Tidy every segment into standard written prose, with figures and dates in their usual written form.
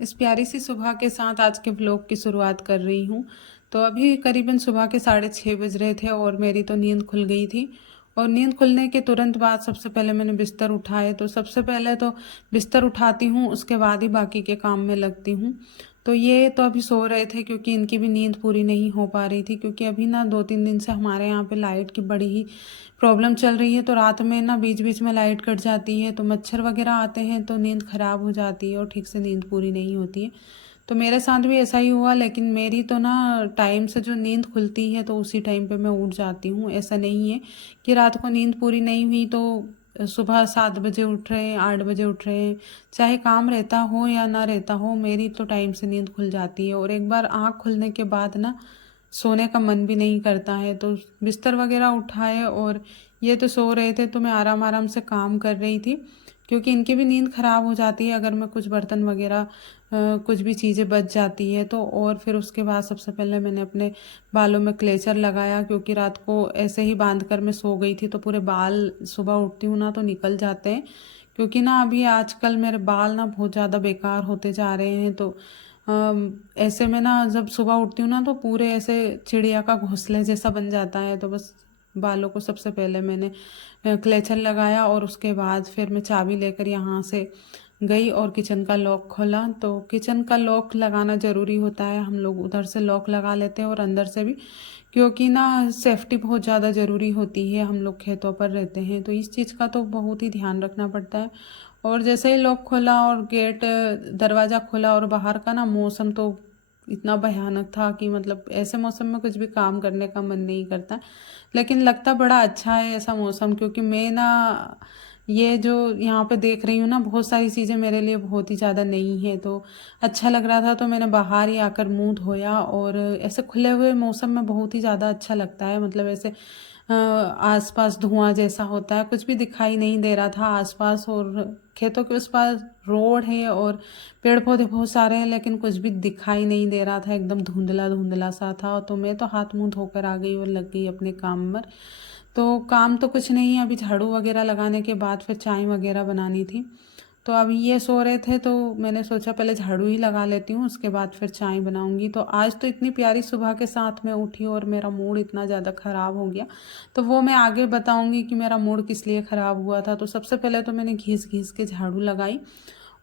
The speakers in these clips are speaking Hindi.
इस प्यारी सी सुबह के साथ आज के व्लॉग की शुरुआत कर रही हूँ। तो अभी करीबन सुबह के 6:30 बज रहे थे और मेरी तो नींद खुल गई थी। और नींद खुलने के तुरंत बाद सबसे पहले मैंने बिस्तर उठाए। तो सबसे पहले तो बिस्तर उठाती हूँ, उसके बाद ही बाकी के काम में लगती हूँ। तो ये तो अभी सो रहे थे क्योंकि इनकी भी नींद पूरी नहीं हो पा रही थी, क्योंकि अभी ना 2-3 दिन से हमारे यहाँ पे लाइट की बड़ी ही प्रॉब्लम चल रही है। तो रात में ना बीच बीच में लाइट कट जाती है, तो मच्छर वगैरह आते हैं, तो नींद ख़राब हो जाती है और ठीक से नींद पूरी नहीं होती है। तो मेरे साथ भी ऐसा ही हुआ, लेकिन मेरी तो ना टाइम से जो नींद खुलती है तो उसी टाइम पे मैं उठ जाती हूँ। ऐसा नहीं है कि रात को नींद पूरी नहीं हुई तो सुबह 7 बजे उठ रहे हैं, 8 बजे उठ रहे हैं। चाहे काम रहता हो या ना रहता हो, मेरी तो टाइम से नींद खुल जाती है। और एक बार आँख खुलने के बाद ना सोने का मन भी नहीं करता है। तो बिस्तर वगैरह उठाए और ये तो सो रहे थे, तो मैं आराम आराम से काम कर रही थी, क्योंकि इनकी भी नींद ख़राब हो जाती है अगर मैं कुछ बर्तन वगैरह कुछ भी चीज़ें बच जाती है तो। और फिर उसके बाद सबसे पहले मैंने अपने बालों में क्लेचर लगाया, क्योंकि रात को ऐसे ही बांध कर मैं सो गई थी, तो पूरे बाल सुबह उठती हूँ ना तो निकल जाते हैं। क्योंकि ना अभी आजकल मेरे बाल ना बहुत ज़्यादा बेकार होते जा रहे हैं। तो ऐसे में ना जब सुबह उठती हूँ ना तो पूरे ऐसे चिड़िया का घोंसले जैसा बन जाता है। तो बस बालों को सबसे पहले मैंने क्लेचर लगाया और उसके बाद फिर मैं चाबी लेकर यहाँ से गई और किचन का लॉक खोला। तो किचन का लॉक लगाना ज़रूरी होता है, हम लोग उधर से लॉक लगा लेते हैं और अंदर से भी, क्योंकि ना सेफ्टी बहुत ज़्यादा ज़रूरी होती है। हम लोग खेतों पर रहते हैं तो इस चीज़ का तो बहुत ही ध्यान रखना पड़ता है। और जैसे ही लॉक खोला और गेट दरवाज़ा खोला और बाहर का ना मौसम तो इतना भयानक था कि मतलब ऐसे मौसम में कुछ भी काम करने का मन नहीं करता। लेकिन लगता बड़ा अच्छा है ऐसा मौसम, क्योंकि मैं ना ये जो यहाँ पे देख रही हूँ ना, बहुत सारी चीज़ें मेरे लिए बहुत ही ज़्यादा नई है। तो अच्छा लग रहा था, तो मैंने बाहर ही आकर मुंह धोया। और ऐसे खुले हुए मौसम में बहुत ही ज़्यादा अच्छा लगता है, मतलब ऐसे आसपास धुआं जैसा होता है, कुछ भी दिखाई नहीं दे रहा था आसपास। और खेतों के उस पास रोड है और पेड़ पौधे बहुत सारे हैं, लेकिन कुछ भी दिखाई नहीं दे रहा था, एकदम धुंधला धुंधला सा था। तो मैं तो हाथ मुंह धोकर आ गई और लग गई अपने काम पर। तो काम तो कुछ नहीं है, अभी झाड़ू वगैरह लगाने के बाद फिर चाय वगैरह बनानी थी। तो अभी ये सो रहे थे तो मैंने सोचा पहले झाड़ू ही लगा लेती हूँ, उसके बाद फिर चाय बनाऊंगी। तो आज तो इतनी प्यारी सुबह के साथ में उठी और मेरा मूड इतना ज़्यादा ख़राब हो गया, तो वो मैं आगे बताऊंगी कि मेरा मूड किस लिए ख़राब हुआ था। तो सबसे पहले तो मैंने घिस घिस के झाड़ू लगाई,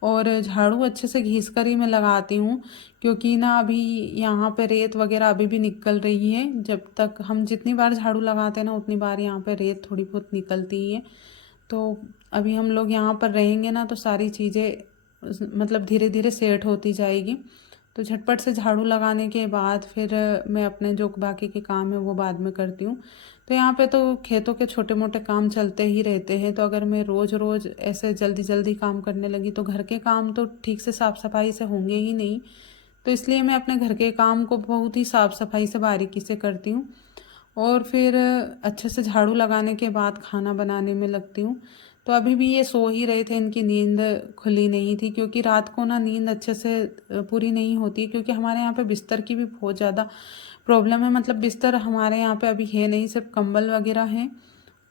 और झाड़ू अच्छे से घिस कर ही मैं लगाती हूँ, क्योंकि ना अभी यहाँ पे रेत वगैरह अभी भी निकल रही है। जब तक हम जितनी बार झाड़ू लगाते हैं ना उतनी बार यहाँ पे रेत थोड़ी बहुत निकलती ही है। तो अभी हम लोग यहाँ पर रहेंगे ना तो सारी चीज़ें मतलब धीरे धीरे सेट होती जाएगी। तो झटपट से झाड़ू लगाने के बाद फिर मैं अपने जो बाकी के काम है वो बाद में करती हूँ। तो यहाँ पे तो खेतों के छोटे मोटे काम चलते ही रहते हैं, तो अगर मैं रोज़ रोज़ ऐसे जल्दी जल्दी काम करने लगी तो घर के काम तो ठीक से साफ़ सफाई से होंगे ही नहीं। तो इसलिए मैं अपने घर के काम को बहुत ही साफ़ सफाई से बारीकी से करती हूँ। और फिर अच्छे से झाड़ू लगाने के बाद खाना बनाने में लगती हूँ। तो अभी भी ये सो ही रहे थे, इनकी नींद खुली नहीं थी, क्योंकि रात को ना नींद अच्छे से पूरी नहीं होती, क्योंकि हमारे यहाँ पे बिस्तर की भी बहुत ज़्यादा प्रॉब्लम है। मतलब बिस्तर हमारे यहाँ पे अभी है नहीं, सिर्फ कंबल वगैरह हैं।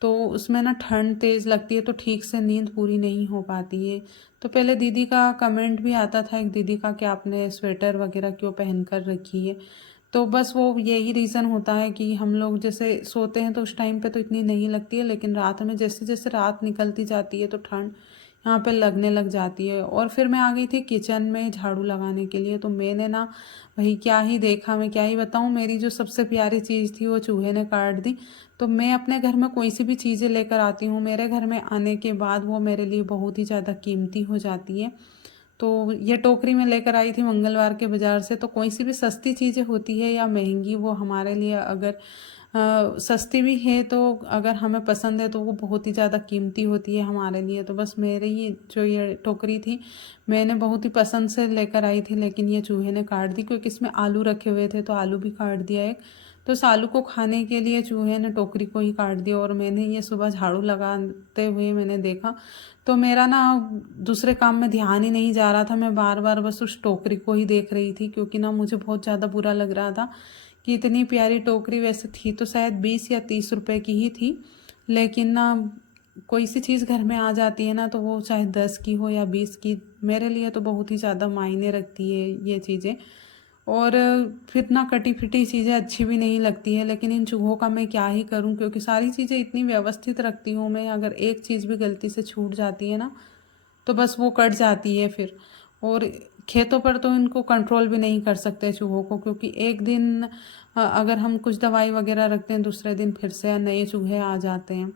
तो उसमें ना ठंड तेज़ लगती है तो ठीक से नींद पूरी नहीं हो पाती है। तो पहले दीदी का कमेंट भी आता था, एक दीदी का, कि आपने स्वेटर वगैरह क्यों पहन कर रखी है। तो बस वो यही रीज़न होता है कि हम लोग जैसे सोते हैं तो उस टाइम पे तो इतनी नहीं लगती है, लेकिन रात में जैसे जैसे रात निकलती जाती है तो ठंड यहाँ पे लगने लग जाती है। और फिर मैं आ गई थी किचन में झाड़ू लगाने के लिए। तो मैंने ना भाई क्या ही देखा, मैं क्या ही बताऊँ, मेरी जो सबसे प्यारी चीज़ थी वो चूहे ने काट दी। तो मैं अपने घर में कोई सी भी चीज़ें लेकर आती हूँ, मेरे घर में आने के बाद वो मेरे लिए बहुत ही ज़्यादा कीमती हो जाती है। तो ये टोकरी में लेकर आई थी मंगलवार के बाज़ार से। तो कोई सी भी सस्ती चीज़ें होती है या महंगी, वो हमारे लिए अगर सस्ती भी है तो अगर हमें पसंद है तो वो बहुत ही ज़्यादा कीमती होती है हमारे लिए। तो बस मेरे ही जो ये टोकरी थी मैंने बहुत ही पसंद से लेकर आई थी, लेकिन ये चूहे ने काट दी, क्योंकि इसमें आलू रखे हुए थे तो आलू भी काट दिया एक। तो उस आलू को खाने के लिए चूहे ने टोकरी को ही काट दिया। और मैंने ये सुबह झाड़ू लगाते हुए मैंने देखा, तो मेरा ना दूसरे काम में ध्यान ही नहीं जा रहा था, मैं बार बार बस उस टोकरी को ही देख रही थी, क्योंकि ना मुझे बहुत ज़्यादा बुरा लग रहा था कि इतनी प्यारी टोकरी, वैसे थी तो शायद 20 या 30 रुपए की ही थी, लेकिन ना कोई सी चीज़ घर में आ जाती है ना, तो वो चाहे 10 की हो या 20 की, मेरे लिए तो बहुत ही ज़्यादा मायने रखती है ये चीज़ें। और फिर ना कटी फिटी चीज़ें अच्छी भी नहीं लगती है, लेकिन इन चूहों का मैं क्या ही करूं, क्योंकि सारी चीज़ें इतनी व्यवस्थित रखती हूँ मैं, अगर एक चीज़ भी गलती से छूट जाती है ना, तो बस वो कट जाती है फिर। और खेतों पर तो इनको कंट्रोल भी नहीं कर सकते चूहों को, क्योंकि एक दिन अगर हम कुछ दवाई वगैरह रखते हैं, दूसरे दिन फिर से नए चूहे आ जाते हैं।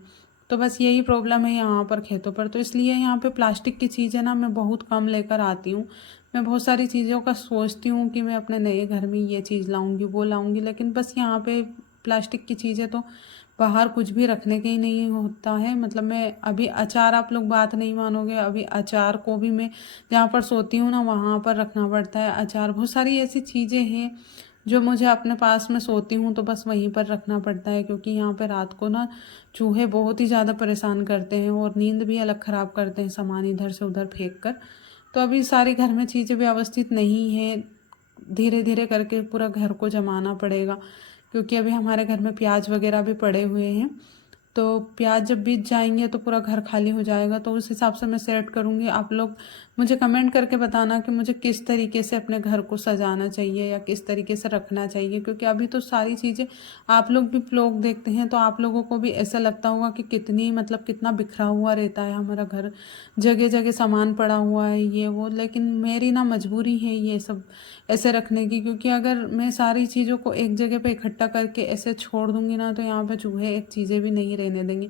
तो बस यही प्रॉब्लम है यहाँ पर खेतों पर। तो इसलिए यहाँ पे प्लास्टिक की चीज़ें ना मैं बहुत कम लेकर आती हूँ। मैं बहुत सारी चीज़ों का सोचती हूँ कि मैं अपने नए घर में ये चीज़ लाऊंगी, वो लाऊंगी, लेकिन बस यहाँ पे प्लास्टिक की चीज़ें तो बाहर कुछ भी रखने के ही नहीं होता है। मतलब मैं अभी अचार, आप लोग बात नहीं मानोगे, अभी अचार को भी मैं जहाँ पर सोती हूँ ना, वहाँ पर रखना पड़ता है अचार। बहुत सारी ऐसी चीज़ें हैं जो मुझे अपने पास में सोती हूँ तो बस वहीं पर रखना पड़ता है, क्योंकि यहाँ पे रात को ना चूहे बहुत ही ज़्यादा परेशान करते हैं और नींद भी अलग ख़राब करते हैं सामान इधर से उधर फेंक कर। तो अभी सारे घर में चीज़ें व्यवस्थित नहीं है, धीरे धीरे करके पूरा घर को जमाना पड़ेगा, क्योंकि अभी हमारे घर में प्याज वगैरह भी पड़े हुए हैं। तो प्याज जब बीत जाएंगे तो पूरा घर खाली हो जाएगा, तो उस हिसाब से मैं सेट करूँगी। आप लोग मुझे कमेंट करके बताना कि मुझे किस तरीके से अपने घर को सजाना चाहिए या किस तरीके से रखना चाहिए, क्योंकि अभी तो सारी चीज़ें, आप लोग भी व्लॉग देखते हैं तो आप लोगों को भी ऐसा लगता होगा कि कितनी, मतलब कितना बिखरा हुआ रहता है हमारा घर, जगह जगह सामान पड़ा हुआ है ये वो। लेकिन मेरी ना मजबूरी है ये सब ऐसे रखने की, क्योंकि अगर मैं सारी चीज़ों को एक जगह पे इकट्ठा करके ऐसे छोड़ दूंगी ना, तो यहाँ पे चूहे एक चीज़ें भी नहीं रहने देंगे।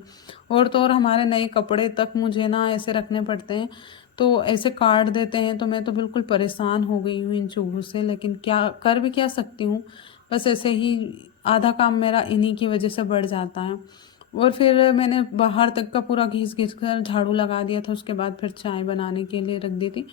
और तो और हमारे नए कपड़े तक मुझे ना ऐसे रखने पड़ते हैं, तो ऐसे काट देते हैं। तो मैं तो बिल्कुल परेशान हो गई हूँ इन चूहों से, लेकिन क्या कर भी क्या सकती हूँ। बस ऐसे ही आधा काम मेरा इन्हीं की वजह से बढ़ जाता है। और फिर मैंने बाहर तक का पूरा घिस घिस कर झाड़ू लगा दिया था, उसके बाद फिर चाय बनाने के लिए रख दी थी।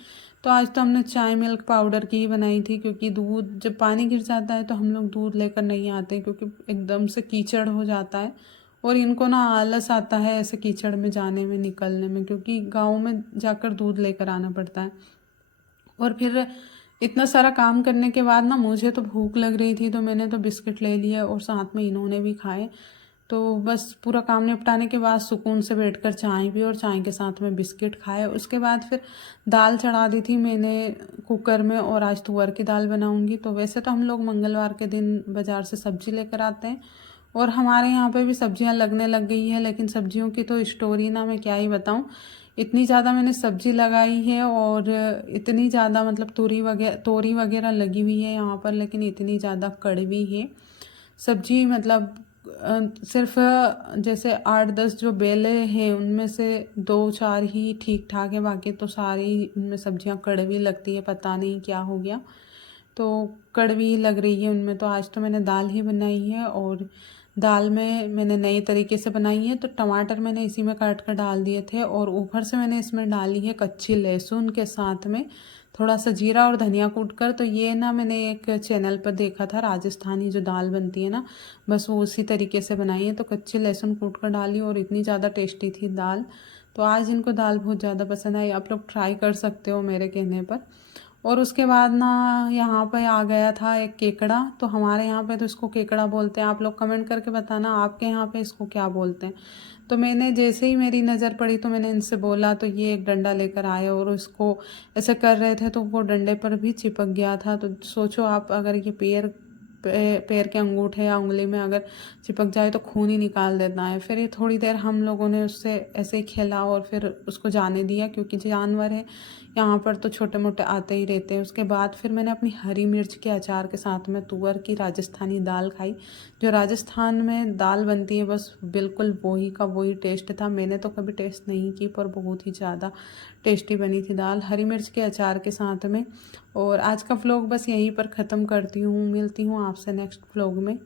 तो आज तो हमने चाय मिल्क पाउडर की ही बनाई थी, क्योंकि दूध जब पानी गिर जाता है तो हम लोग दूध लेकर नहीं आते, क्योंकि एकदम से कीचड़ हो जाता है और इनको ना आलस आता है ऐसे कीचड़ में जाने में, निकलने में, क्योंकि गाँव में जाकर दूध लेकर आना पड़ता है। और फिर इतना सारा काम करने के बाद ना मुझे तो भूख लग रही थी, तो मैंने तो बिस्किट ले लिए और साथ में इन्होंने भी खाए। तो बस पूरा काम निपटाने के बाद सुकून से बैठकर चाय पी और चाय के साथ में बिस्किट खाए। उसके बाद फिर दाल चढ़ा दी थी मैंने कुकर में, और आज तुअर की दाल बनाऊंगी। तो वैसे तो हम लोग मंगलवार के दिन बाज़ार से सब्जी लेकर आते हैं और हमारे यहाँ पे भी सब्जियाँ लगने लग गई है, लेकिन सब्जियों की तो स्टोरी ना मैं क्या ही बताऊँ। इतनी ज़्यादा मैंने सब्जी लगाई है और इतनी ज़्यादा, मतलब तोरी वगैरह लगी हुई है यहाँ पर, लेकिन इतनी ज़्यादा कड़वी है सब्जी। मतलब सिर्फ जैसे 8-10 जो बेले हैं उनमें से 2-4 ही ठीक ठाक है, बाकी तो सारी उनमें सब्जियां कड़वी लगती है, पता नहीं क्या हो गया, तो कड़वी लग रही है उनमें। तो आज तो मैंने दाल ही बनाई है, और दाल में मैंने नई तरीके से बनाई है। तो टमाटर मैंने इसी में काट कर डाल दिए थे, और ऊपर से मैंने इसमें डाली है कच्ची लहसुन के साथ में थोड़ा सा जीरा और धनिया कूट कर। तो ये ना मैंने एक चैनल पर देखा था, राजस्थानी जो दाल बनती है ना, बस वो उसी तरीके से बनाई है। तो कच्चे लहसुन कूट कर डाली और इतनी ज़्यादा टेस्टी थी दाल। तो आज इनको दाल बहुत ज़्यादा पसंद आई, आप लोग ट्राई कर सकते हो मेरे कहने पर। और उसके बाद ना यहाँ पे आ गया था एक केकड़ा। तो हमारे यहाँ पे तो इसको केकड़ा बोलते हैं, आप लोग कमेंट करके बताना आपके यहाँ पे इसको क्या बोलते हैं। तो मैंने जैसे ही मेरी नज़र पड़ी तो मैंने इनसे बोला, तो ये एक डंडा लेकर आए और उसको ऐसे कर रहे थे, तो वो डंडे पर भी चिपक गया था। तो सोचो आप, अगर ये पैर के अंगूठे या उंगली में अगर चिपक जाए तो खून ही निकाल देता है। फिर ये थोड़ी देर हम लोगों ने उससे ऐसे ही खेला और फिर उसको जाने दिया, क्योंकि जानवर है यहाँ पर तो छोटे मोटे आते ही रहते हैं। उसके बाद फिर मैंने अपनी हरी मिर्च के अचार के साथ में तुअर की राजस्थानी दाल खाई। जो राजस्थान में दाल बनती है बस बिल्कुल वही का वही टेस्ट था। मैंने तो कभी टेस्ट नहीं की, पर बहुत ही ज़्यादा टेस्टी बनी थी दाल हरी मिर्च के अचार के साथ में। और आज का व्लॉग बस यहीं पर ख़त्म करती हूँ, मिलती हूँ आपसे नेक्स्ट व्लॉग में।